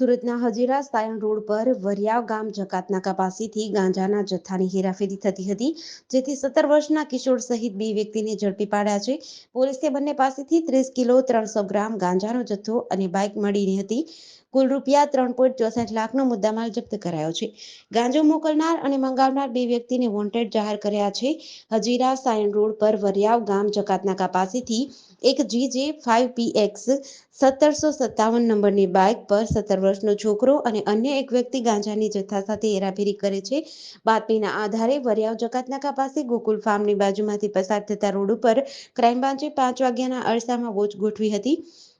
સુરતના હજીરા સાયણ રોડ પર વરિયાવ ગામ જકાતનાકા પાસેથી ગાંજાના જથ્થાની હેરાફેરી થતી હતી, જેથી સત્તર વર્ષના કિશોર સહિત બે વ્યક્તિને ઝડપી પાડ્યા છે. પોલીસે બંને પાસેથી ત્રીસ કિલો ત્રણસો ગ્રામ ગાંજાનો જથ્થો અને બાઇક મળીની હતી. કુલ રૂપિયા ત્રણ પોઈન્ટ ચોસઠ લાખનો મુદ્દામાલ જપ્ત કરાયો છે. ગાંજો મોકલનાર અને મંગાવનાર બે વ્યક્તિને વોન્ટેડ જાહેર કર્યા છે. હજીરા સાયણ રોડ પર વરિયાવ ગામ જકાતનાકા પાસેથી એક જીજે ફાઇવ પીએક્સ સત્તરસો સત્તાવન નંબરની બાઇક પર સત્તર વર્ષનો છોકરો અને અન્ય એક વ્યક્તિ ગાંજાની જથ્થા સાથે હેરાફેરી કરે છે. બાતમીના આધારે વરિયાવ જકાતનાકા પાસે ગોકુલ ફાર્મની બાજુમાંથી પસાર થતા રોડ ઉપર ક્રાઇમ બ્રાન્ચે પાંચ વાગ્યાના અરસામાં વોચ ગોઠવી હતી.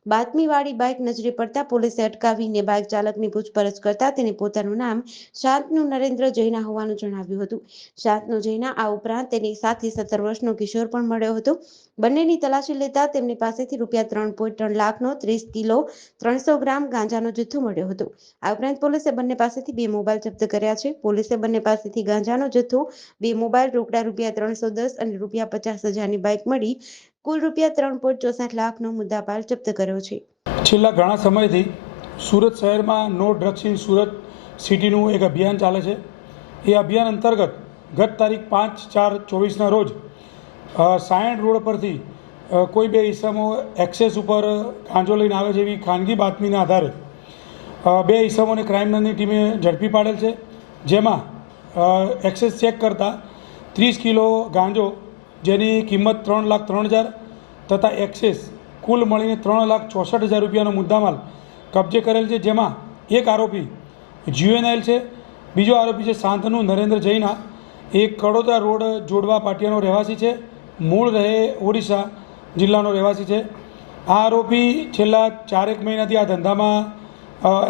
બાતમીવાળી બાઇક નજરે પડતા પોલીસે અટકાવીને બાઇક ચાલકની પૂછપરછ કરતા તેને પોતાનું નામ શાંતનુ નરેન્દ્ર જૈના હોવાનું જણાવ્યું હતું. શાંતનુ જૈના આ ઉપરાંત તેની સાથે સત્તર વર્ષનો કિશોર પણ મળ્યો હતો. બંનેની તલાશી લેતા તેમની પાસેથી રૂપિયા ત્રણ પોઈન્ટ ત્રણ લાખનો ત્રીસ કિલો ત્રણસો ગ્રામ ગાંજાનો જથ્થો મળ્યો હતો. આ ઉપરાંત પોલીસે બંને પાસેથી બે મોબાઈલ જપ્ત કર્યા છે. પોલીસે બંને પાસેથી ગાંજાનો જથ્થો, બે મોબાઈલ રોકડા રૂપિયા ત્રણસો દસ અને રૂપિયા પચાસ હજારની બાઇક મળી કુલ રૂપિયા ત્રણ પોઈન્ટ ચોસઠ લાખનો મુદ્દામાલ જપ્ત કર્યો છે. છેલ્લા ઘણા સમયથી સુરત શહેરમાં નો ડ્રગ્સ ઇન સુરત સિટીનું એક અભિયાન ચાલે છે. એ અભિયાન અંતર્ગત ગત તારીખ પાંચ ચાર ચોવીસના રોજ સાયણ રોડ પરથી કોઈ બે ઈસમો એક્સેસ ઉપર ગાંજો લઈને આવે છે એવી ખાનગી બાતમીના આધારે બે ઈસમોને ક્રાઇમ બ્રાન્ચની ટીમે ઝડપી પાડેલ છે. જેમાં એક્સેસ ચેક કરતાં ત્રીસ કિલો ગાંજો જેની કિંમત ત્રણ લાખ ત્રણ હજાર તથા એક્સેસ કુલ મળીને ત્રણ લાખ ચોસઠ હજાર રૂપિયાનો મુદ્દામાલ કબજે કરેલ છે, જેમાં એક આરોપી જીયુએનએલ છે, બીજો આરોપી છે, શાંતનુ નરેન્દ્ર જૈના. એ કડોદરા રોડ જોડવા પાટિયાનો રહેવાસી છે, મૂળ રહે ઓડિશા જિલ્લાનો રહેવાસી છે. આ આરોપી છેલ્લા ચારેક મહિનાથી આ ધંધામાં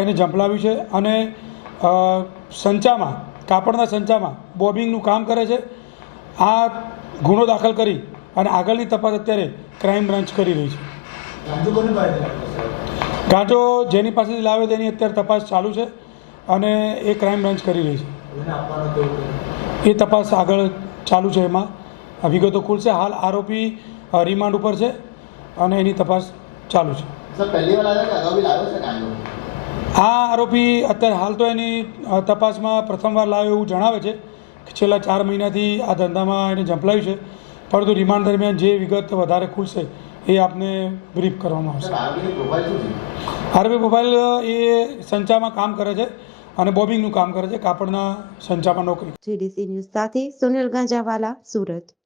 એને ઝંપલાવ્યું છે અને સંચામાં, કાપડના સંચામાં બોબિંગનું કામ કરે છે. આ ગુનો દાખલ કરી અને આગળની તપાસ અત્યારે ક્રાઇમ બ્રાન્ચ કરી રહી છે. ગાંજો જેની પાસેથી લાવે તેની અત્યારે તપાસ ચાલુ છે અને એ ક્રાઇમ બ્રાન્ચ કરી રહી છે. એ તપાસ આગળ ચાલુ છે એમાં. વિગતો ખુલશે હાલ આરોપી રિમાન્ડ ઉપર છે અને એની તપાસ ચાલુ છે. આ આરોપી અત્યારે હાલ તો એની તપાસમાં પ્રથમવાર લાવ્યો એવું જણાવે છે. છેલ્લા ચાર મહિનાથી આ ધંધામાં એને ઝંપલાવ્યું છે. પરંતુ રિમાન્ડ દરમિયાન જે વિગત વધારે ખુલશે એ આપને બ્રીફ કરવામાં આવશે. આરબી મોબાઈલ એ સંચામાં કામ કરે છે અને બોબિંગનું કામ કરે છે કાપડના સંચામાં નોકરી. જીડીસી ન્યૂઝ સાથે સુનિલ ગાંજાવાલા, સુરત.